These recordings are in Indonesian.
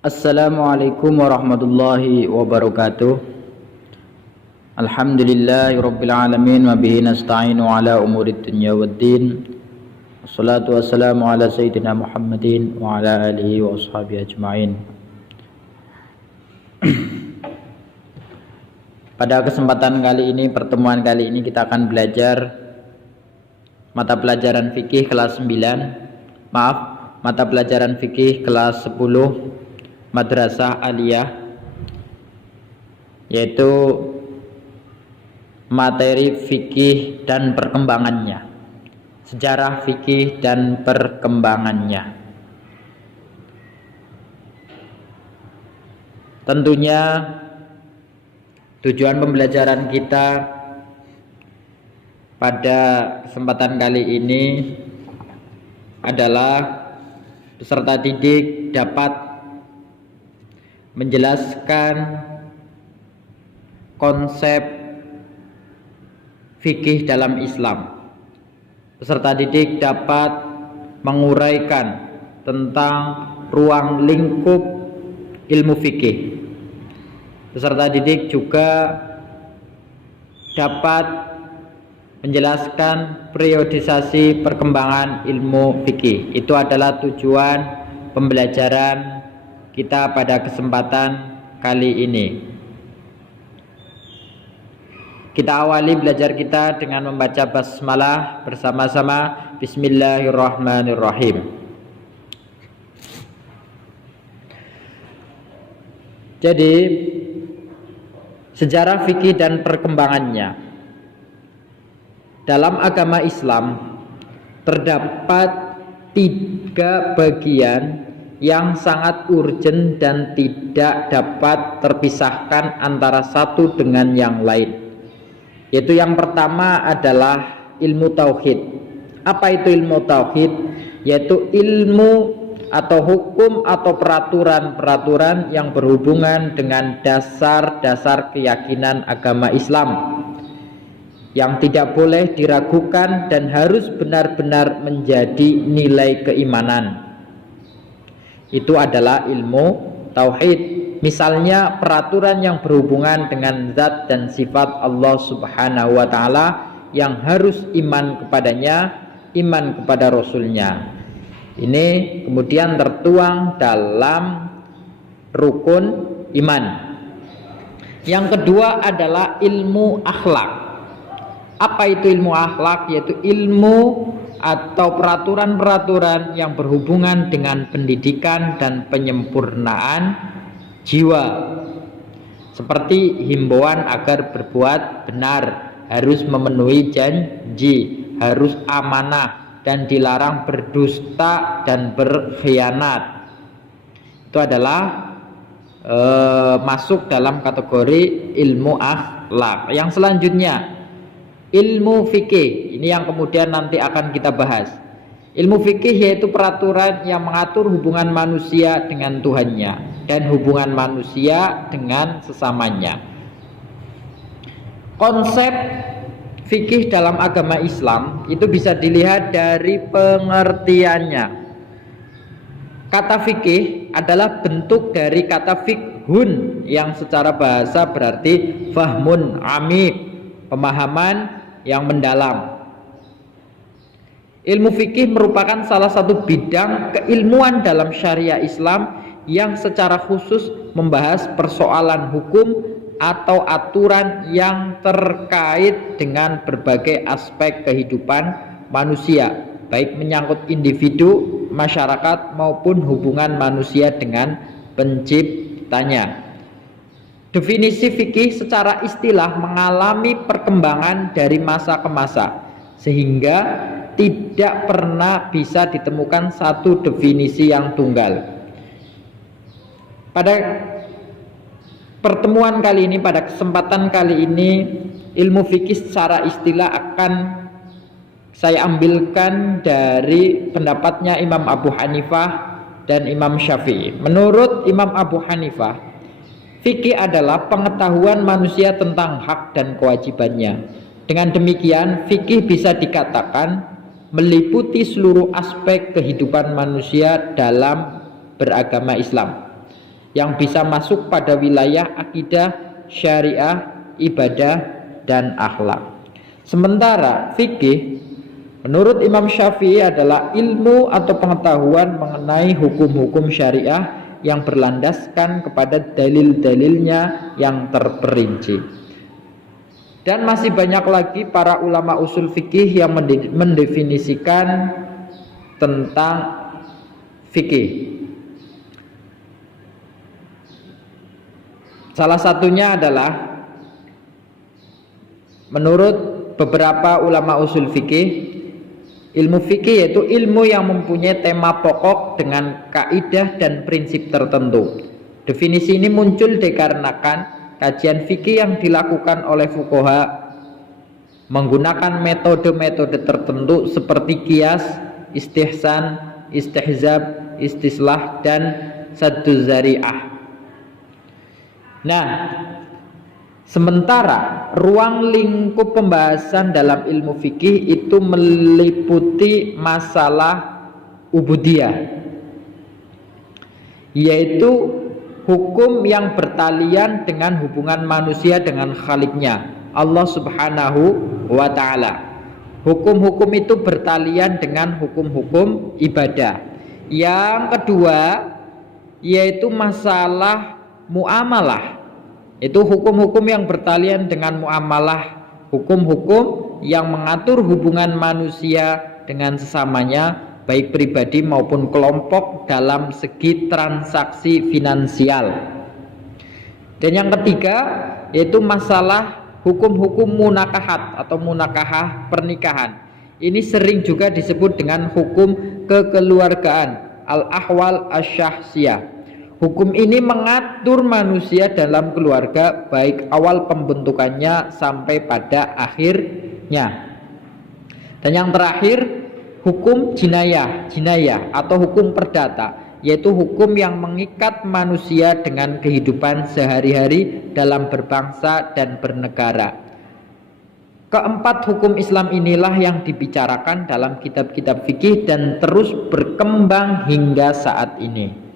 Assalamualaikum warahmatullahi wabarakatuh. Alhamdulillahirabbil alamin wa bihi nasta'inu ala umurid dunya waddin. Wassalatu wassalamu ala sayyidina Muhammadin wa ala alihi wa ashabihi ajma'in. Pada kesempatan kali ini, pertemuan kali ini kita akan belajar mata pelajaran fikih kelas 9. Mata pelajaran fikih kelas 10 Madrasah Aliyah, yaitu materi fikih dan perkembangannya, sejarah fikih dan perkembangannya. Tentunya tujuan pembelajaran kita pada kesempatan kali ini adalah peserta didik dapat menjelaskan konsep fikih dalam Islam. Peserta didik dapat menguraikan tentang ruang lingkup ilmu fikih. Peserta didik juga dapat menjelaskan periodisasi perkembangan ilmu fikih. Itu adalah tujuan pembelajaran kita pada kesempatan kali ini. Kita awali belajar kita dengan membaca basmalah bersama-sama. Bismillahirrahmanirrahim. Jadi, sejarah fikih dan perkembangannya. Dalam agama Islam terdapat 3 bagian yang sangat urgen dan tidak dapat terpisahkan antara satu dengan yang lain. Yaitu yang pertama adalah ilmu tauhid. Apa itu ilmu tauhid? Yaitu ilmu atau hukum atau peraturan-peraturan yang berhubungan dengan dasar-dasar keyakinan agama Islam, yang tidak boleh diragukan dan harus benar-benar menjadi nilai keimanan. Itu adalah ilmu tauhid. Misalnya peraturan yang berhubungan dengan zat dan sifat Allah Subhanahu wa ta'ala, yang harus iman kepadanya, iman kepada Rasulnya. Ini kemudian tertuang dalam rukun iman. Yang kedua adalah ilmu akhlak. Apa itu ilmu akhlak? Yaitu ilmu atau peraturan-peraturan yang berhubungan dengan pendidikan dan penyempurnaan jiwa, seperti himbauan agar berbuat benar, harus memenuhi janji, harus amanah, dan dilarang berdusta dan berkhianat. Itu adalah masuk dalam kategori ilmu akhlak. Yang selanjutnya ilmu fikih, ini yang kemudian nanti akan kita bahas. Ilmu fikih yaitu peraturan yang mengatur hubungan manusia dengan Tuhannya dan hubungan manusia dengan sesamanya. Konsep fikih dalam agama Islam itu bisa dilihat dari pengertiannya. Kata fikih adalah bentuk dari kata fikhun, yang secara bahasa berarti fahmun amik, pemahaman yang mendalam. Ilmu fikih merupakan salah satu bidang keilmuan dalam syariah Islam yang secara khusus membahas persoalan hukum atau aturan yang terkait dengan berbagai aspek kehidupan manusia, baik menyangkut individu, masyarakat, maupun hubungan manusia dengan penciptanya. Definisi fikih secara istilah mengalami perkembangan dari masa ke masa, sehingga tidak pernah bisa ditemukan satu definisi yang tunggal. Pada pertemuan kali ini, pada kesempatan kali ini, ilmu fikih secara istilah akan saya ambilkan dari pendapatnya Imam Abu Hanifah dan Imam Syafi'i. Menurut Imam Abu Hanifah, fikih adalah pengetahuan manusia tentang hak dan kewajibannya. Dengan demikian, fikih bisa dikatakan meliputi seluruh aspek kehidupan manusia dalam beragama Islam. yang bisa masuk pada wilayah akidah, syariah, ibadah, dan akhlak. Sementara fikih menurut Imam Syafi'i adalah ilmu atau pengetahuan mengenai hukum-hukum syariah yang berlandaskan kepada dalil-dalilnya yang terperinci. Dan masih banyak lagi para ulama usul fikih yang mendefinisikan tentang fikih. Salah satunya adalah menurut beberapa ulama usul fikih, ilmu fikih yaitu ilmu yang mempunyai tema pokok dengan kaidah dan prinsip tertentu. Definisi ini muncul dikarenakan kajian fikih yang dilakukan oleh fuqaha menggunakan metode-metode tertentu seperti qiyas, istihsan, istihzab, istislah, dan sadduz zari'ah. Nah, sementara ruang lingkup pembahasan dalam ilmu fikih itu meliputi masalah ubudiyah, yaitu hukum yang bertalian dengan hubungan manusia dengan Khaliknya, Allah Subhanahu wa ta'ala. Hukum-hukum itu bertalian dengan hukum-hukum ibadah. Yang kedua yaitu masalah muamalah, itu hukum-hukum yang bertalian dengan muamalah, hukum-hukum yang mengatur hubungan manusia dengan sesamanya, baik pribadi maupun kelompok dalam segi transaksi finansial. Dan yang ketiga yaitu masalah hukum-hukum munakahat atau munakahah pernikahan. Ini sering juga disebut dengan hukum kekeluargaan, al-ahwal asy-syahsiyah. Hukum ini mengatur manusia dalam keluarga baik awal pembentukannya sampai pada akhirnya. Dan yang terakhir hukum jinayah atau hukum perdata, yaitu hukum yang mengikat manusia dengan kehidupan sehari-hari dalam berbangsa dan bernegara. Keempat hukum Islam inilah yang dibicarakan dalam kitab-kitab fikih dan terus berkembang hingga saat ini.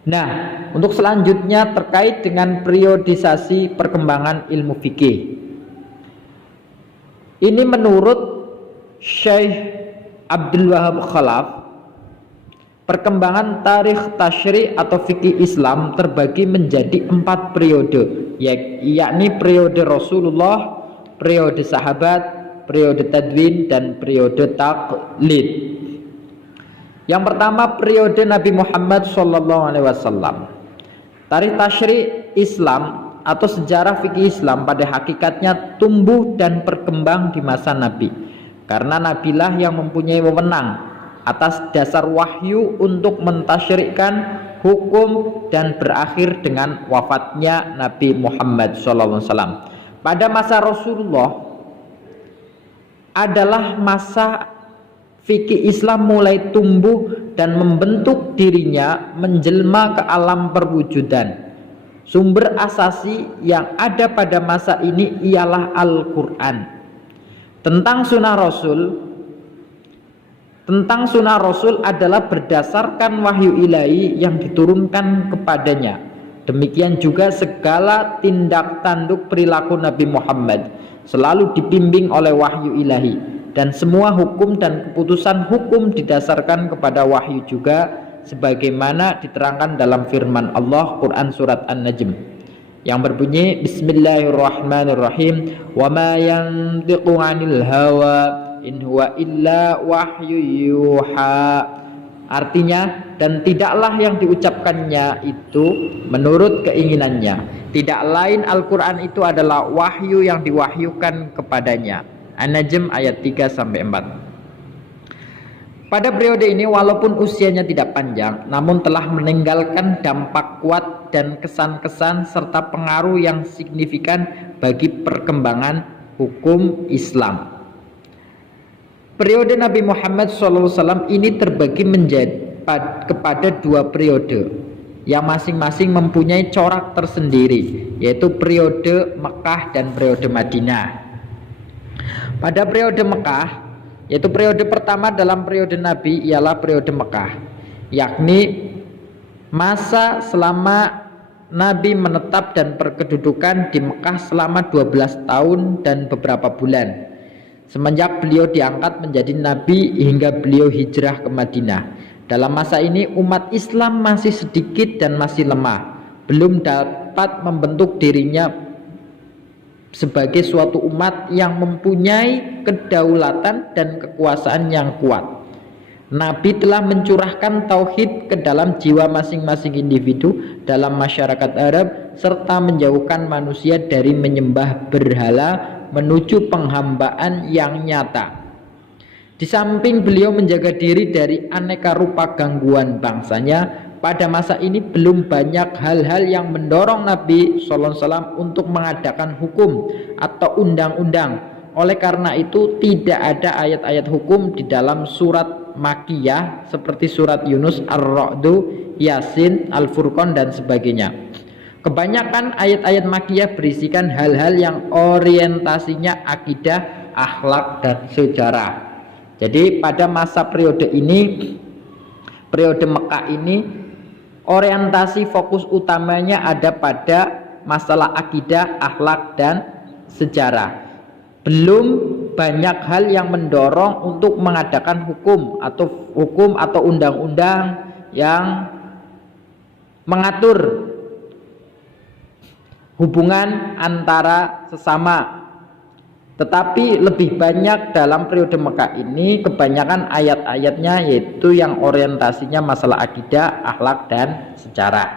Nah, untuk selanjutnya terkait dengan periodisasi perkembangan ilmu fikih. Ini menurut Syekh Abdul Wahab Khalaf, perkembangan tarikh tasyri' atau fikih Islam terbagi menjadi 4 periode, yakni periode Rasulullah, periode sahabat, periode tadwin, dan periode taqlid. Yang pertama periode Nabi Muhammad SAW. Tarikh tasyri' Islam atau sejarah fikih Islam pada hakikatnya tumbuh dan berkembang di masa Nabi, karena Nabilah yang mempunyai wewenang atas dasar wahyu untuk mentasyri'kan hukum dan berakhir dengan wafatnya Nabi Muhammad SAW. Pada masa Rasulullah adalah masa fikih Islam mulai tumbuh dan membentuk dirinya menjelma ke alam perwujudan. Sumber asasi yang ada pada masa ini ialah Al-Quran. Tentang sunnah Rasul adalah berdasarkan wahyu ilahi yang diturunkan kepadanya. Demikian juga segala tindak tanduk perilaku Nabi Muhammad selalu dibimbing oleh wahyu ilahi. Dan semua hukum dan keputusan hukum didasarkan kepada wahyu juga, sebagaimana diterangkan dalam firman Allah Quran surat An-Najm yang berbunyi Bismillahirrahmanirrahim, wa ma yantiqu 'anil hawa in huwa illa wahyu yuha. Artinya, dan tidaklah yang diucapkannya itu menurut keinginannya, tidak lain Al-Quran itu adalah wahyu yang diwahyukan kepadanya. An-Najm ayat 3-4. Pada periode ini walaupun usianya tidak panjang, namun telah meninggalkan dampak kuat dan kesan-kesan serta pengaruh yang signifikan bagi perkembangan hukum Islam. Periode Nabi Muhammad SAW ini terbagi kepada 2 periode yang masing-masing mempunyai corak tersendiri, yaitu periode Mekah dan periode Madinah. Pada periode Mekah, yaitu periode pertama dalam periode Nabi ialah periode Mekah, yakni Masa selama Nabi menetap dan berkedudukan di Mekah selama 12 tahun dan beberapa bulan, semenjak beliau diangkat menjadi Nabi hingga beliau hijrah ke Madinah. Dalam masa ini umat Islam masih sedikit dan masih lemah, belum dapat membentuk dirinya sebagai suatu umat yang mempunyai kedaulatan dan kekuasaan yang kuat. Nabi telah mencurahkan tauhid ke dalam jiwa masing-masing individu dalam masyarakat Arab, serta menjauhkan manusia dari menyembah berhala menuju penghambaan yang nyata. Di samping beliau menjaga diri dari aneka rupa gangguan bangsanya, pada masa ini belum banyak hal-hal yang mendorong Nabi SAW untuk mengadakan hukum atau undang-undang. Oleh karena itu tidak ada ayat-ayat hukum di dalam surat Makkiyah seperti surat Yunus, Ar-Ra'du, Yasin, Al-Furqan dan sebagainya. Kebanyakan ayat-ayat Makkiyah berisikan hal-hal yang orientasinya akidah, akhlak dan sejarah. Jadi pada masa periode ini, periode Mekah ini, orientasi fokus utamanya ada pada masalah akidah, akhlak dan sejarah. Belum banyak hal yang mendorong untuk mengadakan hukum atau undang-undang yang mengatur hubungan antara sesama. Tetapi lebih banyak dalam periode Mekah ini kebanyakan ayat-ayatnya yaitu yang orientasinya masalah akidah, akhlak dan sejarah.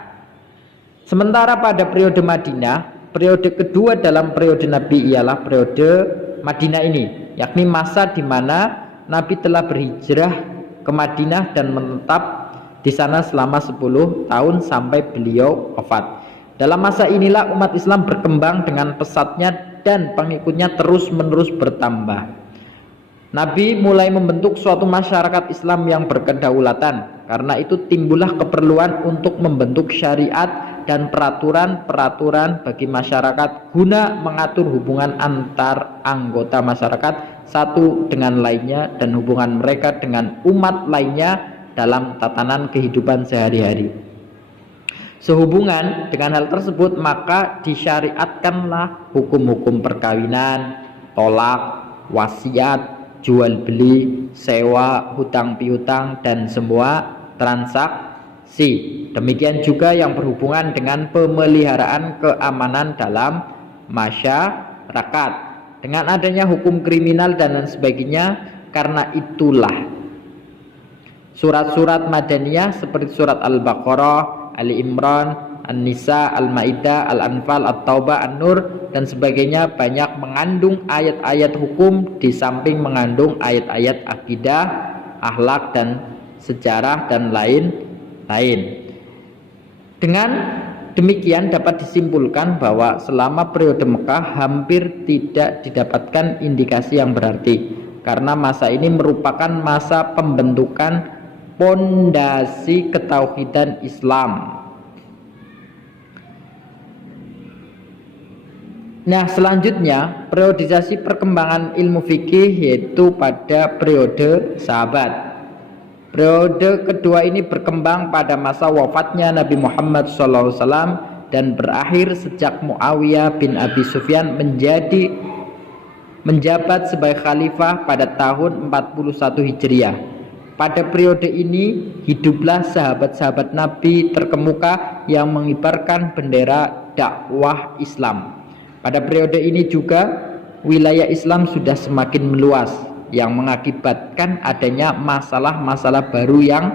Sementara pada periode Madinah, periode kedua dalam periode Nabi ialah periode Madinah ini, yakni masa di mana Nabi telah berhijrah ke Madinah dan menetap di sana selama 10 tahun sampai beliau wafat. Dalam masa inilah umat Islam berkembang dengan pesatnya dan pengikutnya terus-menerus bertambah. Nabi mulai membentuk suatu masyarakat Islam yang berkedaulatan. Karena itu timbullah keperluan untuk membentuk syariat dan peraturan-peraturan bagi masyarakat guna mengatur hubungan antar anggota masyarakat satu dengan lainnya dan hubungan mereka dengan umat lainnya dalam tatanan kehidupan sehari-hari. Sehubungan dengan hal tersebut, maka disyariatkanlah hukum-hukum perkawinan, tolak, wasiat, jual beli, sewa, hutang piutang dan semua transaksi. Demikian juga yang berhubungan dengan pemeliharaan keamanan dalam masyarakat. Dengan adanya hukum kriminal dan lain sebagainya, karena itulah surat-surat Madaniyah seperti surat Al-Baqarah, Ali Imran, An-Nisa, Al-Maidah, Al-Anfal, At-Taubah, An-Nur dan sebagainya banyak mengandung ayat-ayat hukum di samping mengandung ayat-ayat akidah, akhlak dan sejarah dan lain-lain. Dengan demikian dapat disimpulkan bahwa selama periode Mekah hampir tidak didapatkan indikasi yang berarti, karena masa ini merupakan masa pembentukan pondasi ketauhidan Islam. Nah, selanjutnya periodisasi perkembangan ilmu fikih yaitu pada periode sahabat. Periode kedua ini berkembang pada masa wafatnya Nabi Muhammad SAW dan berakhir sejak Muawiyah bin Abi Sufyan menjabat sebagai khalifah pada tahun 41 Hijriah. Pada periode ini hiduplah sahabat-sahabat Nabi terkemuka yang mengibarkan bendera dakwah Islam. Pada periode ini juga wilayah Islam sudah semakin meluas, yang mengakibatkan adanya masalah-masalah baru yang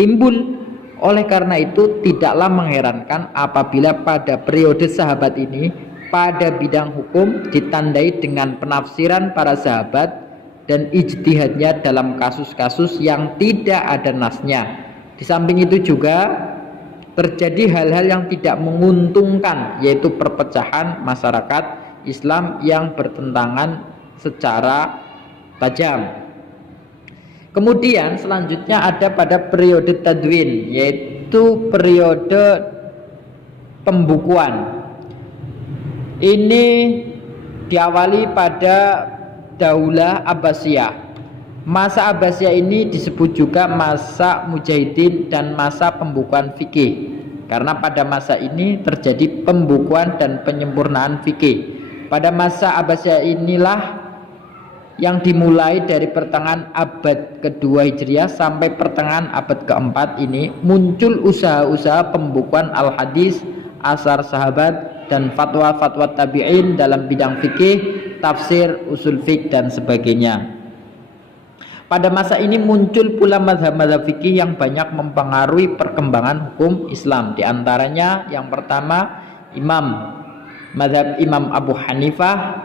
timbul. Oleh karena itu tidaklah mengherankan apabila pada periode sahabat ini pada bidang hukum ditandai dengan penafsiran para sahabat dan ijtihadnya dalam kasus-kasus yang tidak ada nasnya. Di samping itu juga terjadi hal-hal yang tidak menguntungkan, yaitu perpecahan masyarakat Islam yang bertentangan secara tajam. Kemudian selanjutnya ada pada periode tadwin, yaitu periode pembukuan. Ini diawali pada Daulah Abbasiyah. Masa Abbasiyah ini disebut juga masa Mujahidin dan masa pembukuan fikih, karena pada masa ini terjadi pembukuan dan penyempurnaan fikih. Pada masa Abbasiyah inilah yang dimulai dari pertengahan abad kedua Hijriah sampai pertengahan abad keempat ini muncul usaha-usaha pembukuan al-hadis, asar sahabat, dan fatwa-fatwa tabi'in dalam bidang fikih, tafsir, usul fiqh, dan sebagainya. Pada masa ini muncul pula mazhab-mazhab fikih yang banyak mempengaruhi perkembangan hukum Islam. Di antaranya yang pertama mazhab Imam Abu Hanifah,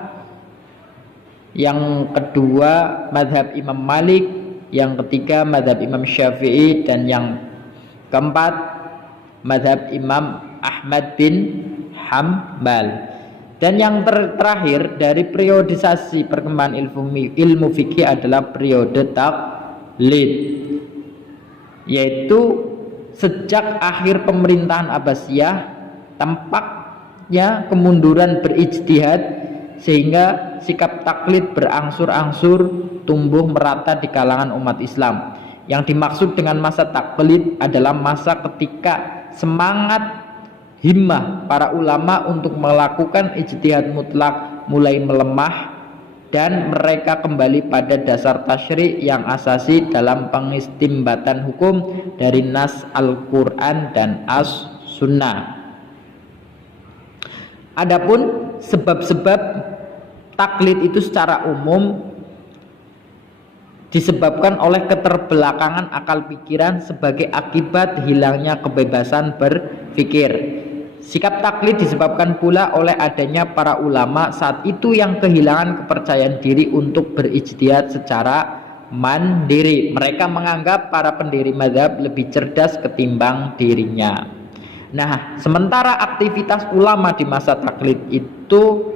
yang kedua mazhab Imam Malik, yang ketiga mazhab Imam Syafi'i, dan yang keempat mazhab Imam Ahmad bin Hambal. Dan yang terakhir dari periodisasi perkembangan ilmu fikih adalah periode taklid, yaitu sejak akhir pemerintahan Abbasiyah tampaknya kemunduran berijtihad sehingga sikap taklid berangsur-angsur tumbuh merata di kalangan umat Islam. Yang dimaksud dengan masa taklid adalah masa ketika semangat himmah para ulama untuk melakukan ijtihad mutlak mulai melemah dan mereka kembali pada dasar tasyri' yang asasi dalam pengistimbatan hukum dari nas Al-Quran dan As-Sunnah. Adapun sebab-sebab taklid itu secara umum disebabkan oleh keterbelakangan akal pikiran sebagai akibat hilangnya kebebasan berpikir. Sikap taklid disebabkan pula oleh adanya para ulama saat itu yang kehilangan kepercayaan diri untuk berijtihad secara mandiri. Mereka menganggap para pendiri mazhab lebih cerdas ketimbang dirinya. Nah, sementara aktivitas ulama di masa taklid itu,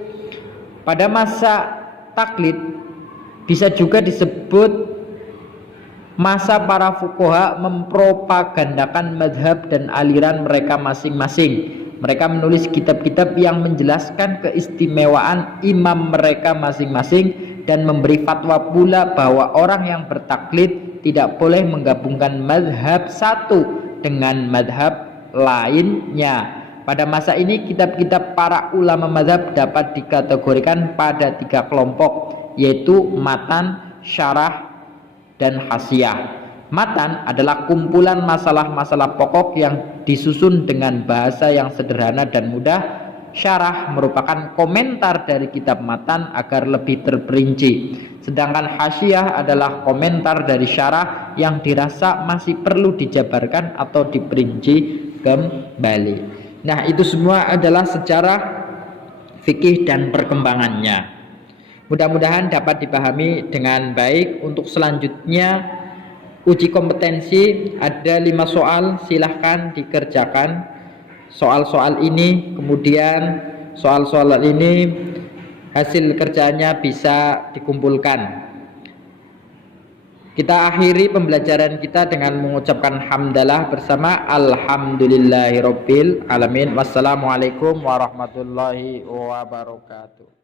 pada masa taklid bisa juga disebut masa para fuqaha mempropagandakan mazhab dan aliran mereka masing-masing. Mereka menulis kitab-kitab yang menjelaskan keistimewaan imam mereka masing-masing dan memberi fatwa pula bahwa orang yang bertaklid tidak boleh menggabungkan mazhab satu dengan mazhab lainnya. Pada masa ini kitab-kitab para ulama mazhab dapat dikategorikan pada 3 kelompok, yaitu matan, syarah, dan hasyiah. Matan adalah kumpulan masalah-masalah pokok yang disusun dengan bahasa yang sederhana dan mudah. Syarah merupakan komentar dari kitab matan agar lebih terperinci. Sedangkan hasyiah adalah komentar dari syarah yang dirasa masih perlu dijabarkan atau diperinci kembali. Nah, itu semua adalah sejarah fikih dan perkembangannya. Mudah-mudahan dapat dipahami dengan baik. Untuk selanjutnya uji kompetensi ada 5 soal, silahkan dikerjakan soal-soal ini, kemudian soal-soal ini hasil kerjanya bisa dikumpulkan. Kita akhiri pembelajaran kita dengan mengucapkan hamdalah bersama alhamdulillahirabbil alamin. Wassalamualaikum warahmatullahi wabarakatuh.